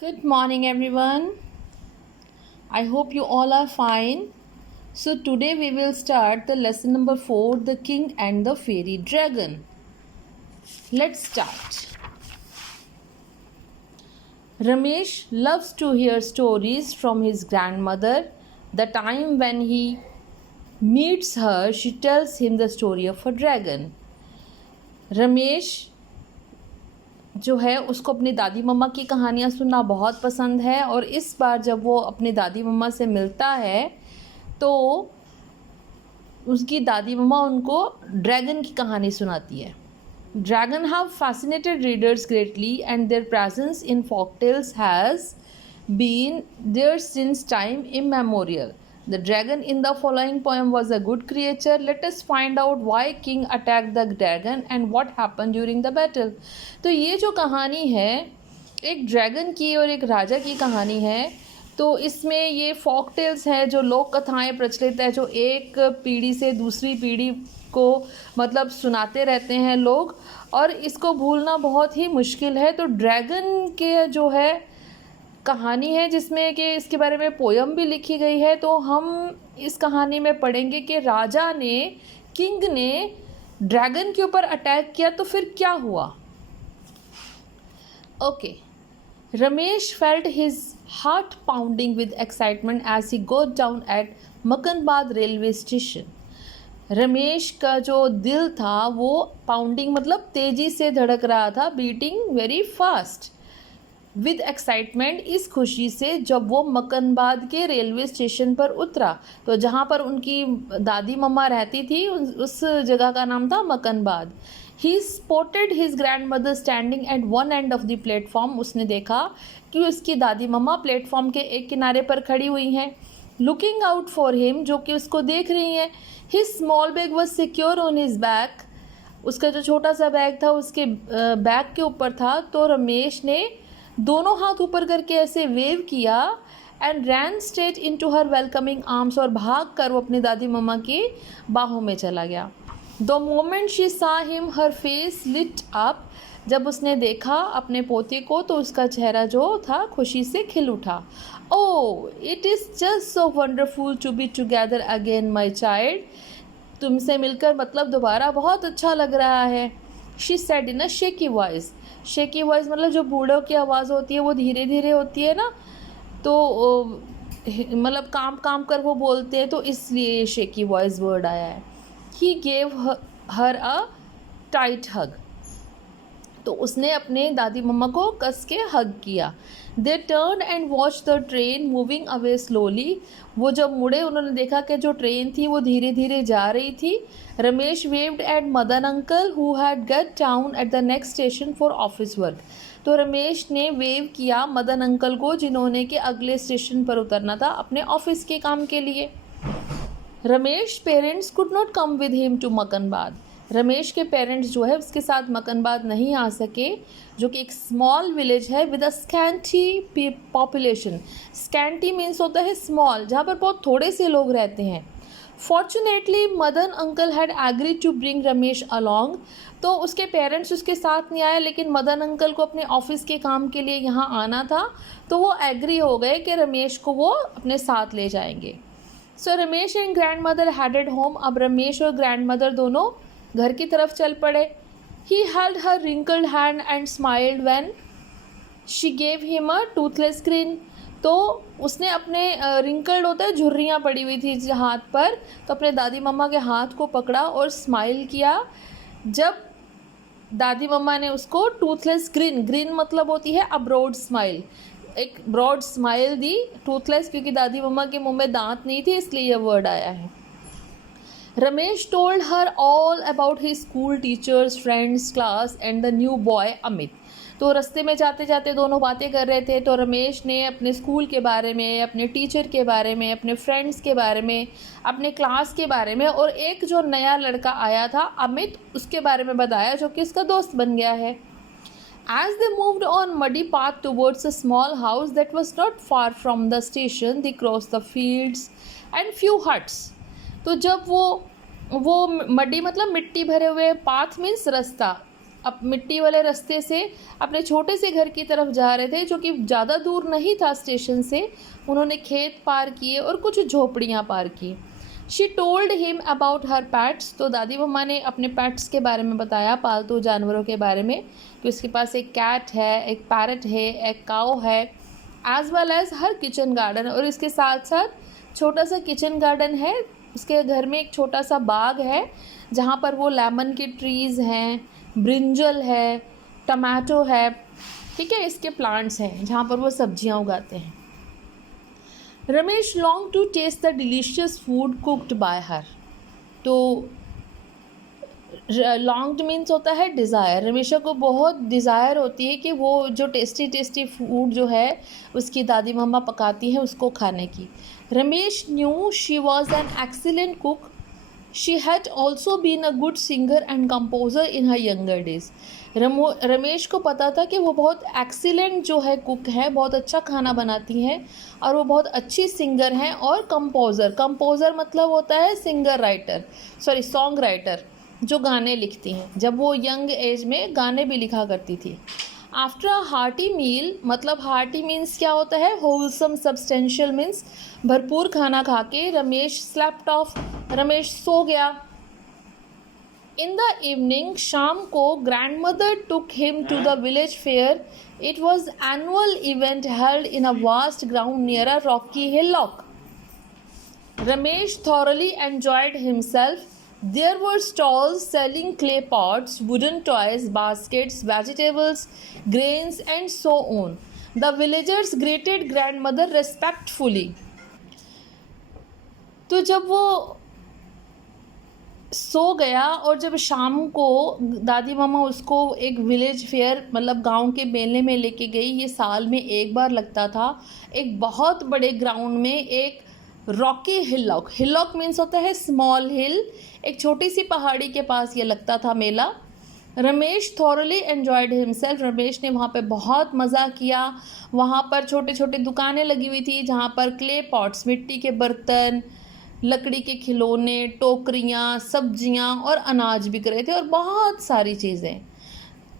Good morning, everyone. I hope you all are fine. So, today we will start the lesson number 4, The King and the Fairy Dragon. Let's start. Ramesh loves to hear stories from his grandmother. The time when he meets her, she tells him the story of a dragon. Ramesh जो है उसको अपनी दादी मम्मा की कहानियाँ सुनना बहुत पसंद है और इस बार जब वो अपनी दादी मम्मा से मिलता है तो उसकी दादी मम्मा उनको ड्रैगन की कहानी सुनाती है. Dragon have fascinated readers greatly and there presence in folktales has been there since time immemorial. The dragon in the following poem was a good creature. Let us find out why king attacked the dragon and what happened during the battle. तो ये जो कहानी है एक dragon की और एक राजा की कहानी है. तो इसमें ये फोक टेल्स हैं जो लोक कथाएँ प्रचलित है जो एक पीढ़ी से दूसरी पीढ़ी को मतलब सुनाते रहते हैं लोग और इसको भूलना बहुत ही मुश्किल है. तो ड्रैगन के जो है कहानी है जिसमें कि इसके बारे में पोयम भी लिखी गई है. तो हम इस कहानी में पढ़ेंगे कि राजा ने किंग ने ड्रैगन के ऊपर अटैक किया तो फिर क्या हुआ. Okay. Ramesh felt his heart pounding with excitement as he got down at Makanbad railway station. Ramesh का जो दिल था वो पाउंडिंग मतलब तेज़ी से धड़क रहा था, beating very fast with excitement इस खुशी से जब वो मकनबाद के रेलवे स्टेशन पर उतरा. तो जहाँ पर उनकी दादी मम्मा रहती थी उस जगह का नाम था Makanbad. He spotted his grand mother standing at one end of the platform. उसने देखा कि उसकी दादी मम्मा प्लेटफॉर्म के एक किनारे पर खड़ी हुई हैं. लुकिंग आउट फॉर हिम जो कि उसको देख रही हैं. His small bag was secure on his back. उसका जो छोटा सा बैग था उसके बैग के ऊपर था. तो रमेश ने दोनों हाथ ऊपर करके ऐसे वेव किया and ran straight into her welcoming arms और भाग कर वो अपनी दादी मम्मा की बाहों में चला गया. The moment she saw him her face lit up. जब उसने देखा अपने पोते को तो उसका चेहरा जो था खुशी से खिल उठा. Oh it is just so wonderful to be together again my child. तुमसे मिलकर मतलब दोबारा बहुत अच्छा लग रहा है. She said in a shaky voice. Shaky voice मतलब जो बूढ़ों की आवाज़ होती है वो धीरे धीरे होती है ना, तो मतलब काम काम कर वो बोलते हैं तो इसलिए शेकी वॉइस वर्ड आया है. He gave her a tight hug. तो उसने अपने दादी मम्मा को कस के हग किया. They turn and watch the train moving away slowly. वो जब मुड़े उन्होंने देखा कि जो ट्रेन थी वो धीरे धीरे जा रही थी. Ramesh waved at Madan uncle who had get down at the next station for office work. तो रमेश ने वेव किया मदन अंकल को जिन्होंने कि अगले स्टेशन पर उतरना था अपने ऑफिस के काम के लिए. Ramesh parents could not come with him to Makanbad. Ramesh के पेरेंट्स जो है उसके साथ मकनबाद नहीं आ सके जो कि एक स्मॉल विलेज है with a scanty population. Scanty means होता है स्मॉल, जहाँ पर बहुत थोड़े से लोग रहते हैं. Fortunately Madan uncle had agree to bring Ramesh along. तो उसके पेरेंट्स उसके साथ नहीं आए लेकिन मदन अंकल को अपने ऑफिस के काम के लिए यहाँ आना था तो वो एग्री हो गए कि रमेश को वो अपने साथ ले जाएंगे. So Ramesh and grand mother headed home. अब रमेश और ग्रैंड मदर दोनों घर की तरफ चल पड़े. He held her wrinkled hand and smiled when she gave him a Toothless green. तो उसने अपने रिंकल्ड होता है झुर्रियाँ पड़ी हुई थी हाथ पर, तो अपने दादी मम्मा के हाथ को पकड़ा और स्माइल किया जब दादी मम्मा ने उसको टूथलेस ग्रिन, ग्रिन मतलब होती है अ ब्रॉड स्माइल, एक ब्रॉड स्माइल दी. टूथलेस क्योंकि दादी मम्मा के मुंह में दांत नहीं थे इसलिए यह वर्ड आया है. Ramesh told her all about his school teachers friends class and the new boy Amit. तो रास्ते में जाते जाते दोनों बातें कर रहे थे. तो रमेश ने अपने स्कूल के बारे में, अपने टीचर के बारे में, अपने फ्रेंड्स के बारे में, अपने क्लास के बारे में और एक जो नया लड़का आया था अमित उसके बारे में बताया जो कि इसका दोस्त बन गया है. As they moved on muddy path towards a small house that was not far from the station, they crossed the fields and few huts. तो जब वो मड्डी मतलब मिट्टी भरे हुए, पाथ मीन्स रास्ता, अब मिट्टी वाले रास्ते से अपने छोटे से घर की तरफ जा रहे थे, जो कि ज़्यादा दूर नहीं था स्टेशन से। उन्होंने खेत पार किए और कुछ झोपड़ियाँ पार की। She told him about her pets, तो दादी मम्मा ने अपने पैट्स के बारे में बताया, पालतू जानवरों के बारे में, कि उसके पास एक कैट है, एक पैरट है, एक काऊ है, as well as her kitchen garden. और इसके साथ साथ छोटा सा किचन गार्डन है, उसके घर में एक छोटा सा बाग है जहाँ पर वो लेमन के ट्रीज़ हैं, ब्रिंजल है, टमाटो है, ठीक है, इसके प्लांट्स हैं जहाँ पर वो सब्जियाँ उगाते हैं। Ramesh long to taste the delicious food cooked by her, तो लॉन्ग्ड मीन्स होता है डिज़ायर। रमेशा को बहुत डिज़ायर होती है कि वो जो टेस्टी टेस्टी फूड जो है उसकी दादी मम्मा पकाती हैं उसको खाने की। Ramesh knew she was an excellent cook. She had also been a good singer and composer in her younger days. Ramesh को पता था कि वो बहुत एक्सीलेंट जो है कुक है, बहुत अच्छा खाना बनाती हैं और वो बहुत अच्छी सिंगर हैं और कंपोज़र। कंपोज़र मतलब होता है singer writer, sorry song writer, जो गाने लिखती हैं। जब वो यंग एज में गाने भी लिखा करती थी। आफ्टर अ हार्टी मील, मतलब हार्टी मीन्स क्या होता है, होलसम सब्सटेंशियल मीन्स भरपूर खाना खा के रमेश स्लेप्ट ऑफ, रमेश सो गया। इन द इवनिंग, शाम को grand mother took him to the village fair. It was annual event held in a vast ground near a rocky hillock. Ramesh thoroughly enjoyed himself. There were stalls selling clay pots, wooden toys, baskets, vegetables, grains, and so on. The villagers greeted grandmother respectfully. तो जब वो सो गया और जब शाम को दादी मामा उसको एक विलेज फेयर मतलब गांव के मेले में लेके गई, ये साल में एक बार लगता था, एक बहुत बड़े ग्राउंड में एक रॉकी हिलॉक, हिलॉक मीन्स होता है स्मॉल हिल, एक छोटी सी पहाड़ी के पास ये लगता था मेला। Ramesh thoroughly enjoyed himself, Ramesh ने वहाँ पे बहुत मज़ा किया। वहाँ पर छोटे छोटे दुकानें लगी हुई थी जहाँ पर क्ले पॉट्स, मिट्टी के बर्तन, लकड़ी के खिलौने, टोकरियाँ, सब्जियाँ और अनाज बिक रहे थे और बहुत सारी चीज़ें।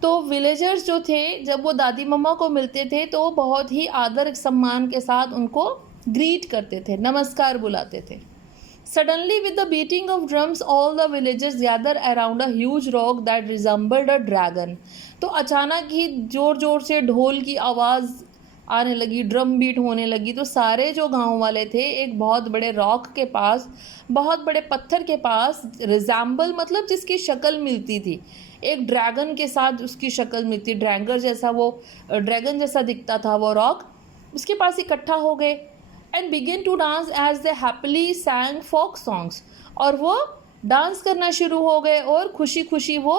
तो विलेजर्स जो थे जब वो दादी मम्मा को मिलते थे तो बहुत ही आदर सम्मान के साथ उनको ग्रीट करते थे, नमस्कार बुलाते थे। Suddenly, with the beating of drums, all the villagers gathered around a huge rock that resembled a dragon. तो अचानक ही ज़ोर ज़ोर से ढोल की आवाज़ आने लगी, ड्रम बीट होने लगी, तो सारे जो गांव वाले थे एक बहुत बड़े रॉक के पास, बहुत बड़े पत्थर के पास, रिजेंबल मतलब जिसकी शक्ल मिलती थी, एक ड्रैगन के साथ उसकी शक्ल मिलती, ड्रैगन जैसा, वो ड्रैगन जैसा दिखता था वो रॉक, उसके पास इकट्ठा हो गए and begin to dance as they happily sang folk songs. और वो डांस करना शुरू हो गए और खुशी खुशी वो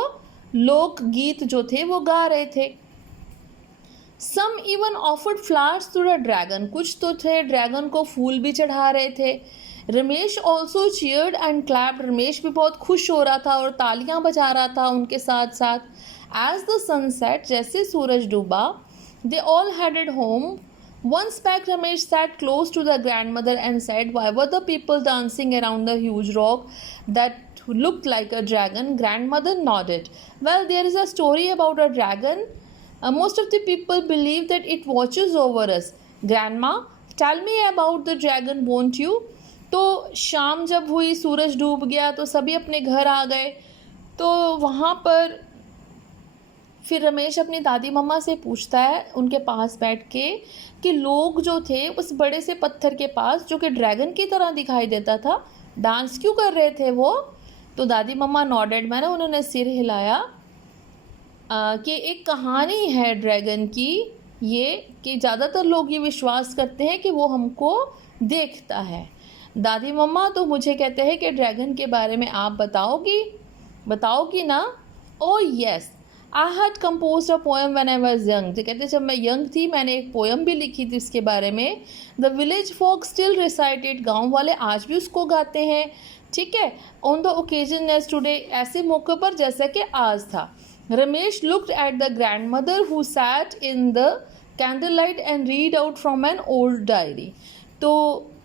लोक गीत जो थे वो गा रहे थे। Some even offered flowers to the dragon. कुछ तो थे ड्रैगन को फूल भी चढ़ा रहे थे। Ramesh also cheered and clapped. Ramesh भी बहुत खुश हो रहा था और तालियां बजा रहा था उनके साथ साथ। As the sun set, जैसे सूरज डूबा, they all headed home. Once back, Ramesh sat close to the grandmother and said, "Why were the people dancing around the huge rock that looked like a dragon?" Grandmother nodded. "Well, there is a story about a dragon. Most of the people believe that it watches over us." "Grandma, tell me about the dragon, won't you?" तो शाम जब हुई, सूरज डूब गया, तो सभी अपने घर आ गए। तो वहाँ पर फिर रमेश अपनी दादी मम्मा से पूछता है उनके पास बैठ के कि लोग जो थे उस बड़े से पत्थर के पास जो कि ड्रैगन की तरह दिखाई देता था, डांस क्यों कर रहे थे वो? तो दादी मम्मा नॉडेड, मैंने उन्होंने सिर हिलाया कि एक कहानी है ड्रैगन की, ये कि ज़्यादातर लोग ये विश्वास करते हैं कि वो हमको देखता है। दादी मम्मा तो मुझे कहते हैं कि ड्रैगन के बारे में आप बताओगी ना? Oh yes, I had compose a poem when I was young. तो कहते जब मैं यंग थी मैंने एक पोएम भी लिखी थी इसके बारे में। The village folk still recited, गांव वाले आज भी उसको गाते हैं, ठीक है। On the occasion as today, ऐसे मौके पर जैसा कि आज था। Ramesh looked at the grand mother who sat in the candle light and read out from an old diary. तो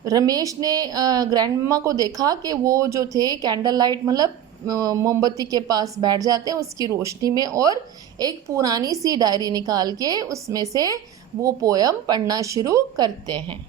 रमेश ने ग्रैंड मम्मा को देखा कि वो जो थे कैंडल लाइट मतलब मोमबत्ती के पास बैठ जाते हैं उसकी रोशनी में, और एक पुरानी सी डायरी निकाल के उसमें से वो पोयम पढ़ना शुरू करते हैं।